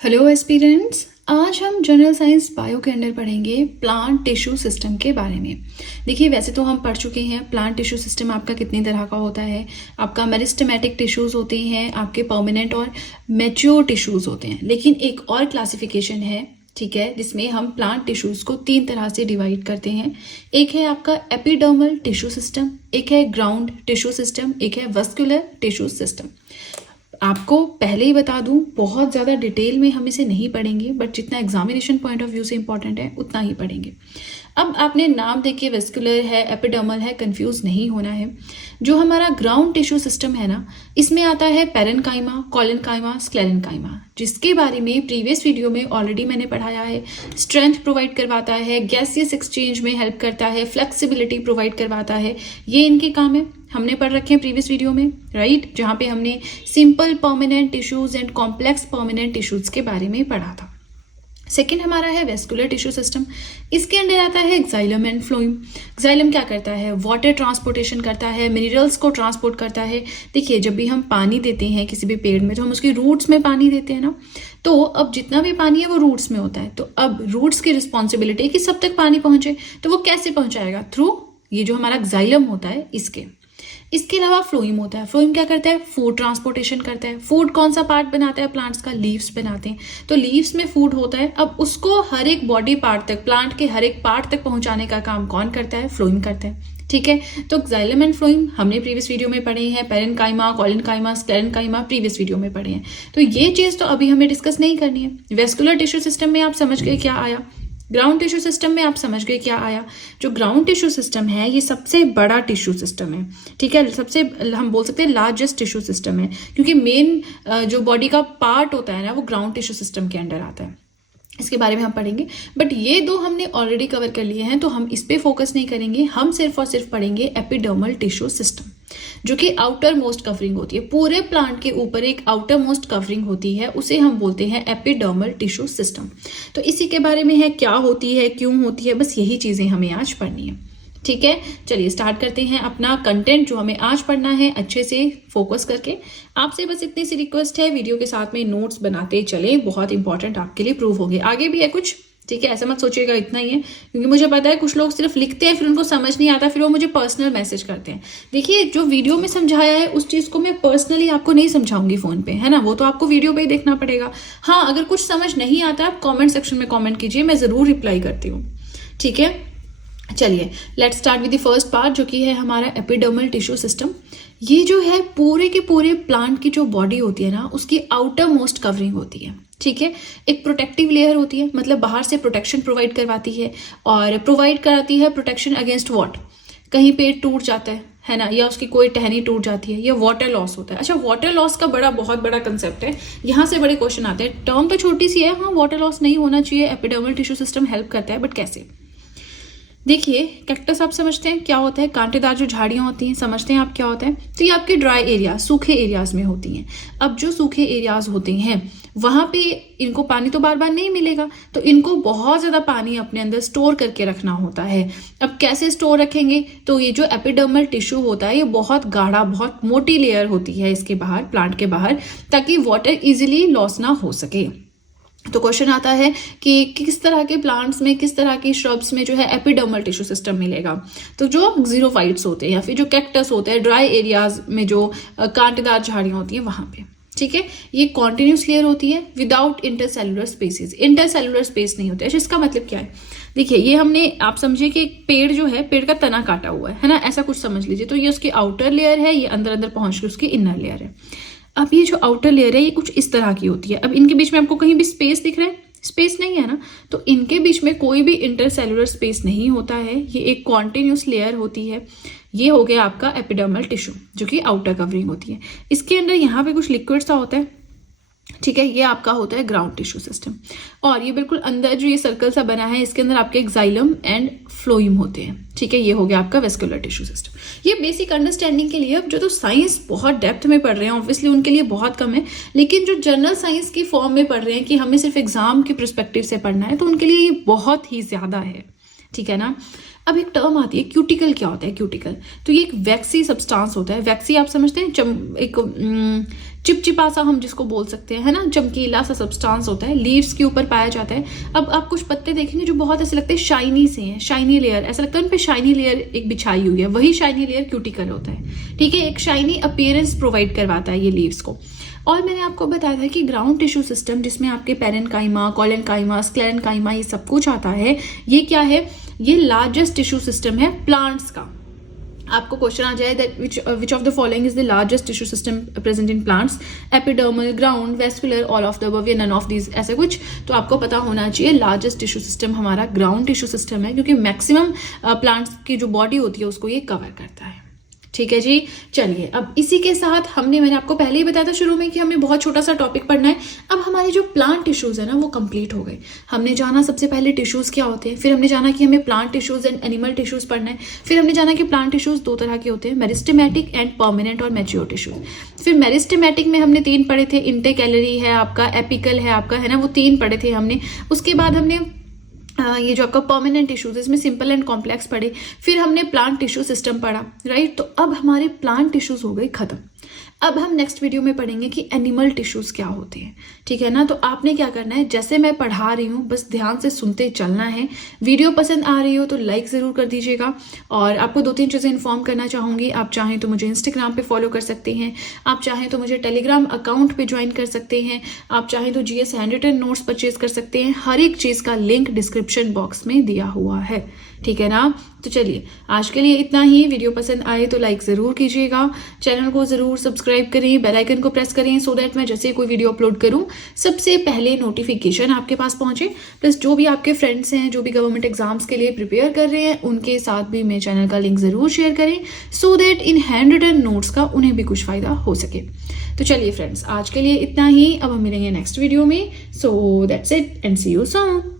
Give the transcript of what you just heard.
Hello aspirants, आज हम general science bio के अंदर पढ़ेंगे प्लांट टिश्यू सिस्टम के बारे में। देखिए, वैसे तो हम पढ़ चुके हैं प्लांट टिश्यू सिस्टम आपका कितनी तरह का होता है। आपका मेरिस्टेमेटिक टिश्यूज़ होते हैं, आपके परमानेंट और मैच्योर टिश्यूज़ होते हैं। लेकिन एक और क्लासिफिकेशन है, ठीक है, जिसमें हम प्लांट टिश्यूज़ को 3 तरह से डिवाइड करते हैं। एक है आपका एपिडर्मल टिश्यू सिस्टम, एक है ग्राउंड टिश्यू सिस्टम, एक है वस्कुलर टिश्यू सिस्टम। आपको पहले ही बता दूं, बहुत ज़्यादा डिटेल में हम इसे नहीं पढ़ेंगे, बट जितना एग्जामिनेशन पॉइंट ऑफ व्यू से इंपॉर्टेंट है उतना ही पढ़ेंगे। अब आपने नाम देख के वेस्कुलर है, एपिडर्मल है, कंफ्यूज नहीं होना है। जो हमारा ग्राउंड टिश्यू सिस्टम है ना, इसमें आता है पेरेन्काइमा, कोलेनकाइमा, स्क्लेरेन्काइमा, जिसके बारे में प्रीवियस वीडियो में ऑलरेडी मैंने पढ़ाया है। स्ट्रेंथ प्रोवाइड करवाता है, गैसियस एक्सचेंज में हेल्प करता है, फ्लेक्सिबिलिटी प्रोवाइड करवाता है। ये इनके काम है, हमने पढ़ रखे हैं प्रीवियस वीडियो में, राइट, जहाँ पे हमने simple permanent tissues and complex permanent tissues के बारे में पढ़ा था। सेकेंड हमारा है वेस्कुलर टिश्यू सिस्टम। इसके अंदर आता है एक्साइलम एंड फ्लोएम। एक्साइलम क्या करता है? वाटर ट्रांसपोर्टेशन करता है, मिनरल्स को ट्रांसपोर्ट करता है। देखिए, जब भी हम पानी देते हैं किसी भी पेड़ में, तो हम उसकी रूट्स में पानी देते हैं ना, तो अब जितना भी पानी है वो रूट्स में होता है। तो अब रूट्स की रिस्पॉन्सिबिलिटी कि सब तक पानी पहुंचे, तो वो कैसे पहुंचाएगा? थ्रू ये जो हमारा एक्साइलम होता है इसके अलावा फ्लोएम होता है। फ्लोएम क्या करता है? फूड ट्रांसपोर्टेशन करता है। फूड कौन सा पार्ट बनाता है प्लांट्स का? लीव्स बनाते हैं। तो लीव्स में फूड होता है, अब उसको हर एक बॉडी पार्ट तक, प्लांट के हर एक पार्ट तक पहुंचाने का काम कौन करता है? फ्लोएम करता है। ठीक है, तो एक्साइलम एंड फ्लोएम हमने प्रीवियस वीडियो में पढ़े हैं। Parenchyma, collenchyma, sclerenchyma previous video में पढ़े हैं। तो ये चीज तो अभी हमें डिस्कस नहीं करनी है। वेस्कुलर टिश्यू सिस्टम में आप समझ गए क्या आया, ग्राउंड टिश्यू सिस्टम में आप समझ गए क्या आया। जो ग्राउंड टिश्यू सिस्टम है ये सबसे बड़ा टिश्यू सिस्टम है, ठीक है, सबसे हम बोल सकते हैं लार्जेस्ट टिश्यू सिस्टम है, क्योंकि मेन जो बॉडी का पार्ट होता है ना, वो ग्राउंड टिश्यू सिस्टम के अंडर आता है। इसके बारे में हम पढ़ेंगे, बट ये दो हमने ऑलरेडी कवर कर लिए हैं, तो हम इस पे फोकस नहीं करेंगे। हम सिर्फ और सिर्फ पढ़ेंगे एपिडर्मल टिश्यू सिस्टम, जो कि आउटर मोस्ट कवरिंग होती है। पूरे प्लांट के ऊपर एक आउटर मोस्ट कवरिंग होती है, उसे हम बोलते हैं एपिडर्मल टिश्यू सिस्टम। तो इसी के बारे में है, क्या होती है, क्यों होती है, बस यही चीजें हमें आज पढ़नी है। ठीक है, चलिए स्टार्ट करते हैं अपना कंटेंट जो हमें आज पढ़ना है, अच्छे से फोकस करके। आपसे बस इतनी सी रिक्वेस्ट है, वीडियो के साथ में नोट्स बनाते चले, बहुत इंपॉर्टेंट आपके लिए प्रूव होंगे। आगे भी है कुछ, ठीक है, ऐसा मत सोचिएगा इतना ही है, क्योंकि मुझे पता है कुछ लोग सिर्फ लिखते हैं, फिर उनको समझ नहीं आता, फिर वो मुझे पर्सनल मैसेज करते हैं। देखिए, जो वीडियो में समझाया है उस चीज को मैं पर्सनली आपको नहीं समझाऊंगी फोन पे, है ना, वो तो आपको वीडियो पे ही देखना पड़ेगा। हाँ, अगर कुछ समझ नहीं आता आप कॉमेंट सेक्शन में कॉमेंट कीजिए, मैं जरूर रिप्लाई करती हूँ। ठीक है, चलिए let's start with the first part, जो कि है हमारा एपिडर्मल टिश्यू सिस्टम। ये जो है पूरे के पूरे प्लांट की जो बॉडी होती है ना, उसकी आउटर मोस्ट कवरिंग होती है। ठीक है, एक प्रोटेक्टिव लेयर होती है, मतलब बाहर से प्रोटेक्शन प्रोवाइड करवाती है, और प्रोवाइड कराती है प्रोटेक्शन अगेंस्ट व्हाट? कहीं पेड़ टूट जाता है ना, या उसकी कोई टहनी टूट जाती है, या वाटर लॉस होता है। अच्छा, वाटर लॉस का बहुत बड़ा कंसेप्ट है, यहाँ से बड़े क्वेश्चन आते हैं। टर्म तो छोटी सी है, हाँ, वाटर लॉस नहीं होना चाहिए, एपिडर्मल टिश्यू सिस्टम हेल्प करता है, बट कैसे? देखिए, कैक्टस आप समझते हैं क्या होता है? कांटेदार जो झाड़ियां होती हैं, समझते हैं आप क्या होता है? तो ये आपके ड्राई एरिया, सूखे एरियाज में होती हैं। अब जो सूखे एरियाज होते हैं वहां पे इनको पानी तो बार बार नहीं मिलेगा, तो इनको बहुत ज्यादा पानी अपने अंदर स्टोर करके रखना होता है। अब कैसे स्टोर रखेंगे? तो ये जो एपिडर्मल टिश्यू होता है, ये बहुत गाढ़ा, बहुत मोटी लेयर होती है इसके बाहर, प्लांट के बाहर, ताकि वाटर इजिली लॉस ना हो सके। तो क्वेश्चन आता है कि किस तरह के प्लांट्स में, किस तरह की श्रब्स में जो है एपिडर्मल टिश्यू सिस्टम मिलेगा? तो जो ज़ीरोफाइट्स होते हैं, या फिर जो कैक्टस होते हैं, ड्राई एरियाज में जो कांटेदार झाड़ियां होती हैं वहां पे। ठीक है, ये कॉन्टिन्यूस लेयर होती है without intercellular spaces. Intercellular space नहीं होते। इसका मतलब क्या है? देखिए, ये हमने, आप समझिए कि एक पेड़ जो है, पेड़ का तना काटा हुआ है ना, ऐसा कुछ समझ लीजिए। तो ये उसकी आउटर लेयर है, ये अंदर अंदर पहुंच के उसकी इनर लेयर है। अब ये जो आउटर लेयर है, ये कुछ इस तरह की होती है। अब इनके बीच में आपको कहीं भी स्पेस दिख रहा है? स्पेस नहीं है ना, तो इनके बीच में कोई भी इंटरसेलुलर स्पेस नहीं होता है। ये एक कॉन्टिन्यूस लेयर होती है। ये हो गया आपका एपिडर्मल टिश्यू, जो कि आउटर कवरिंग होती है। इसके अंदर यहाँ पे कुछ लिक्विड सा होता है, ठीक है, ये आपका होता है ग्राउंड टिश्यू सिस्टम। और ये बिल्कुल अंदर जो ये सर्कल सा बना है, इसके अंदर आपके एक्साइलम एंड फ्लोएम होते हैं। ठीक है, ये हो गया आपका वेस्कुलर टिश्यू सिस्टम। ये बेसिक अंडरस्टैंडिंग के लिए, अब जो तो साइंस बहुत डेप्थ में पढ़ रहे हैं ऑब्वियसली उनके लिए बहुत कम है, लेकिन जो जनरल साइंस की फॉर्म में पढ़ रहे हैं कि हमें सिर्फ एग्जाम के परस्पेक्टिव से पढ़ना है, तो उनके लिए ये बहुत ही ज्यादा है। ठीक है ना। अब एक टर्म आती है क्यूटिकल। क्या होता है क्यूटिकल? तो ये एक वैक्सी सब्सटेंस होता है। वैक्सी आप समझते हैं, एक चिपचिपा सा हम जिसको बोल सकते हैं, है ना, चमकीला सा सब्सटेंस होता है, लीव्स के ऊपर पाया जाता है। अब आप कुछ पत्ते देखेंगे जो बहुत ऐसे लगते हैं शाइनी से हैं, शाइनी लेयर, ऐसा लगता है उन पे शाइनी लेयर एक बिछाई हुई है, वही शाइनी लेयर क्यूटिकल होता है। ठीक है, एक शाइनी अपीयरेंस प्रोवाइड करवाता है ये लीव्स को। और मैंने आपको बताया था कि ग्राउंड टिश्यू सिस्टम, जिसमें आपके पेरेन्काइमा, कोलेनकाइमा, स्क्लेरेन्काइमा, ये सब कुछ आता है, ये क्या है? ये लार्जेस्ट टिश्यू सिस्टम है प्लांट्स का। आपको क्वेश्चन आ जाए that which of the following is the largest tissue system present in plants? Epidermal, ground, vascular, all of the above या नन ऑफ दीज, ऐसे कुछ। तो आपको पता होना चाहिए लार्जेस्ट टिश्यू सिस्टम हमारा ग्राउंड टिश्यू सिस्टम है, क्योंकि मैक्सिमम प्लांट्स की जो बॉडी होती है उसको ये कवर करता है। ठीक है जी। चलिए, अब इसी के साथ मैंने आपको पहले ही बताया था शुरू में कि हमें बहुत छोटा सा टॉपिक पढ़ना है। अब हमारे जो प्लांट टिश्यूज है ना वो कंप्लीट हो गए। हमने जाना सबसे पहले टिश्यूज क्या होते हैं, फिर हमने जाना कि हमें plant tissues and animal tissues पढ़ना है, फिर हमने जाना कि प्लांट टिश्यूज दो तरह के होते हैं, मेरिस्टेमेटिक एंड परमानेंट और मैच्योर टिश्यूज। फिर मेरिस्टेमेटिक में हमने 3 पढ़े थे, इंटरकैलरी है आपका, एपिकल है आपका, है ना, वो 3 पढ़े थे हमने। उसके बाद हमने ये जो आपका परमानेंट टिश्यूज, इसमें सिंपल एंड कॉम्प्लेक्स पढ़े। फिर हमने प्लांट टिश्यू सिस्टम पढ़ा, राइट। तो अब हमारे प्लांट टिश्यूज हो गए खत्म। अब हम नेक्स्ट वीडियो में पढ़ेंगे कि एनिमल टिश्यूज क्या होते हैं। ठीक है ना। तो आपने क्या करना है, जैसे मैं पढ़ा रही हूँ बस ध्यान से सुनते चलना है। वीडियो पसंद आ रही हो तो लाइक ज़रूर कर दीजिएगा। और आपको 2-3 चीज़ें इन्फॉर्म करना चाहूँगी। आप चाहें तो मुझे इंस्टाग्राम पे फॉलो कर सकते हैं, आप चाहें तो मुझे टेलीग्राम अकाउंट पे ज्वाइन कर सकते हैं, आप चाहें तो GS हैंडरिटन नोट्स परचेज कर सकते हैं। हर एक चीज़ का लिंक डिस्क्रिप्शन बॉक्स में दिया हुआ है। ठीक है ना। तो चलिए, आज के लिए इतना ही। वीडियो पसंद आए तो लाइक ज़रूर कीजिएगा, चैनल को ज़रूर सब्सक्राइब करें, बेल आइकन को प्रेस करें, सो दैट मैं जैसे कोई वीडियो अपलोड करूं सबसे पहले नोटिफिकेशन आपके पास पहुंचे। प्लस जो भी आपके फ्रेंड्स हैं जो भी गवर्नमेंट एग्जाम्स के लिए प्रिपेयर कर रहे हैं उनके साथ भी मेरे चैनल का लिंक ज़रूर शेयर करें, so that in hand written notes का उन्हें भी कुछ फ़ायदा हो सके। तो चलिए फ्रेंड्स, आज के लिए इतना ही। अब हम मिलेंगे नेक्स्ट वीडियो में। So that's it and see you soon.